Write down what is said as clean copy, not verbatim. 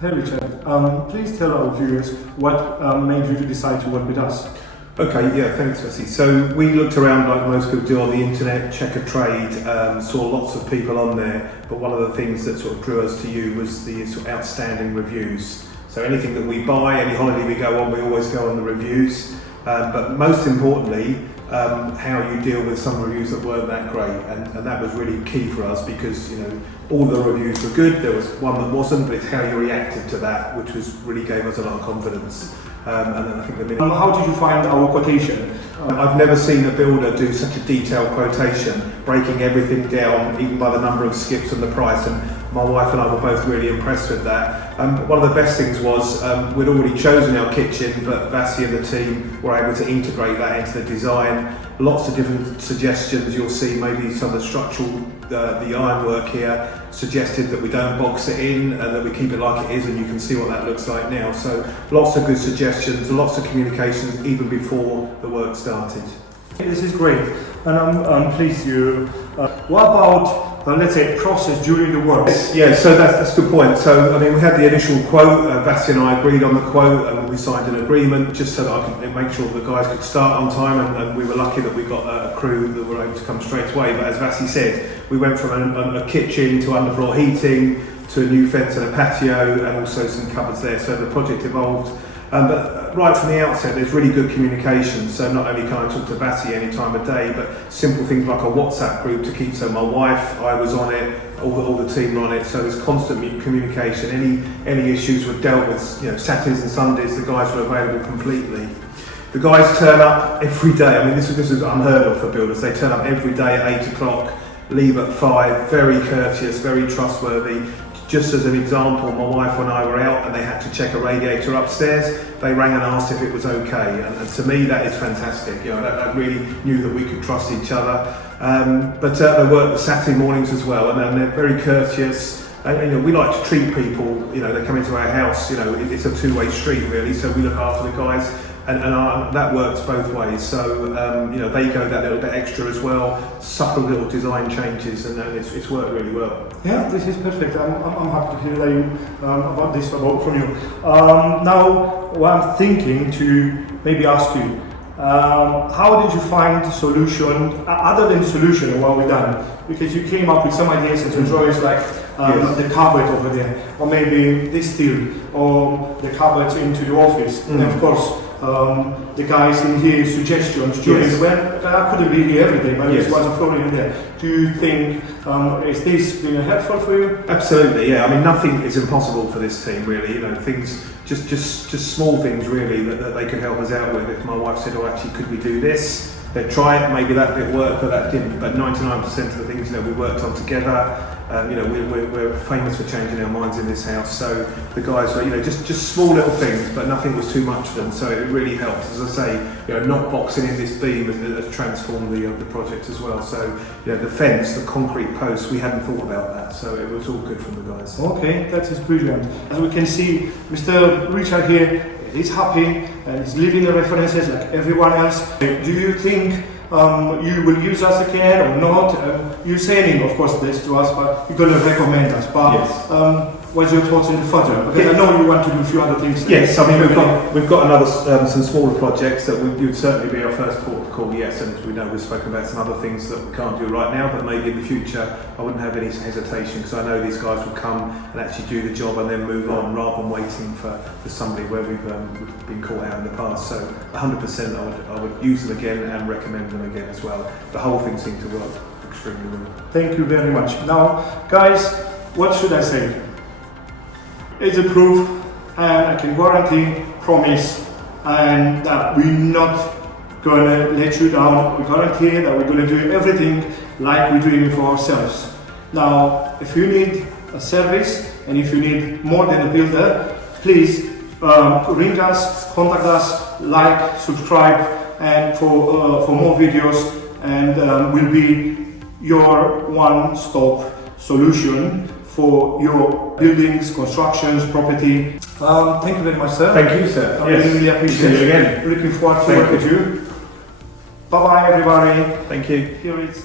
Hey Richard, please tell our viewers what made you to decide to work with us. Okay, yeah, thanks, Jesse. So we looked around like most people do on the internet, check a trade, saw lots of people on there, but one of the things that sort of drew us to you was the sort of outstanding reviews. So anything that we buy, any holiday we go on, we always go on the reviews. But most importantly, how you deal with some reviews that weren't that great, and that was really key for us because all the reviews were good. There was one that wasn't, but it's how you reacted to that, which really gave us a lot of confidence. And then I think how did you find our quotation? I've never seen a builder do such a detailed quotation, breaking everything down, even by the number of skips and the price. And my wife and I were both really impressed with that. One of the best things was we'd already chosen our kitchen, but Vasi and the team were able to integrate that into the design. Lots of different suggestions. You'll see maybe some of the structural, the ironwork here suggested that we don't box it in and that we keep it like it is, and you can see what that looks like now. So lots of good suggestions, lots of communications even before the work started. This is great, and I'm pleased you. What about let's say process during the work? Yeah, so that's a good point. So I mean, we had the initial quote. Vasi and I agreed on the quote, and we signed an agreement just so that I could make sure the guys could start on time. And we were lucky that we got a crew that were able to come straight away. But as Vasi said, we went from a kitchen to underfloor heating to a new fence and a patio, and also some cupboards there. So the project evolved. But right from the outset, there's really good communication. So not only can I talk to Vasi any time of day, but simple things like a WhatsApp group to keep. So my wife, I was on it, all the team were on it. So there's constant communication. Any issues were dealt with. Saturdays and Sundays, the guys were available completely. The guys turn up every day. I mean, this is unheard of for builders. They turn up every day at 8 o'clock, leave at 5. Very courteous, very trustworthy. Just as an example, my wife and I were out and they had to check a radiator upstairs. They rang and asked if it was okay, and to me that is fantastic. I really knew that we could trust each other. But they work the Saturday mornings as well, and they're very courteous. We like to treat people. They come into our house. It's a two-way street really, so we look after the guys. And that works both ways. So they go that little bit extra as well, subtle little design changes, and it's worked really well. Yeah, this is perfect. I'm happy to hear about this from you. Now, what I'm thinking to maybe ask you, how did you find the solution, other than the solution of what we've done? Because you came up with some ideas and drawings like yes. The cupboard over there, or maybe this steel, or the cupboard into the office, and of course, the guys in here suggestions during yes. when I couldn't be here every day, but yes. this was a floating in there. Do you think is this been helpful for you? Absolutely, yeah. I mean, nothing is impossible for this team, really. Things just small things really that they can help us out with. If my wife said, "Oh, actually, could we do this?" They'd try it. Maybe that didn't work, but that didn't. But 99% of the things we worked on together. We're famous for changing our minds in this house. So the guys were, just small little things, but nothing was too much for them. So it really helped. As I say, not boxing in this beam has transformed the project as well. So the fence, the concrete posts, we hadn't thought about that. So it was all good from the guys. Okay, that is brilliant. As we can see, Mr. Richard here is happy and he's leaving the references like everyone else. Do you think you will use us again or not? You're saying, of course, this to us, but you're going to recommend us. But yes. What's your thoughts in the further? Because I know you want to do a few other things. Yes, I mean we've got another some smaller projects that would certainly be our first port of call. Yes, and we know we've spoken about some other things that we can't do right now, but maybe in the future I wouldn't have any hesitation because I know these guys will come and actually do the job and then move on rather than waiting for somebody where we've been caught out in the past. So 100% I would use them again and recommend them again as well. The whole thing seemed to work extremely well. Thank you very much. Now, guys, what should I say? It's a proof, and I can guarantee, promise, and that we're not going to let you down. We guarantee that we're going to do everything like we're doing it for ourselves. Now, if you need a service and if you need more than a builder, please ring us, contact us, like, subscribe, and for more videos, and we'll be your one-stop solution for your buildings, constructions, property. Thank you very much, sir. Thank you, sir. I yes. really appreciate it. Again. Looking forward to work with you. Bye-bye, everybody. Thank you. Here it is.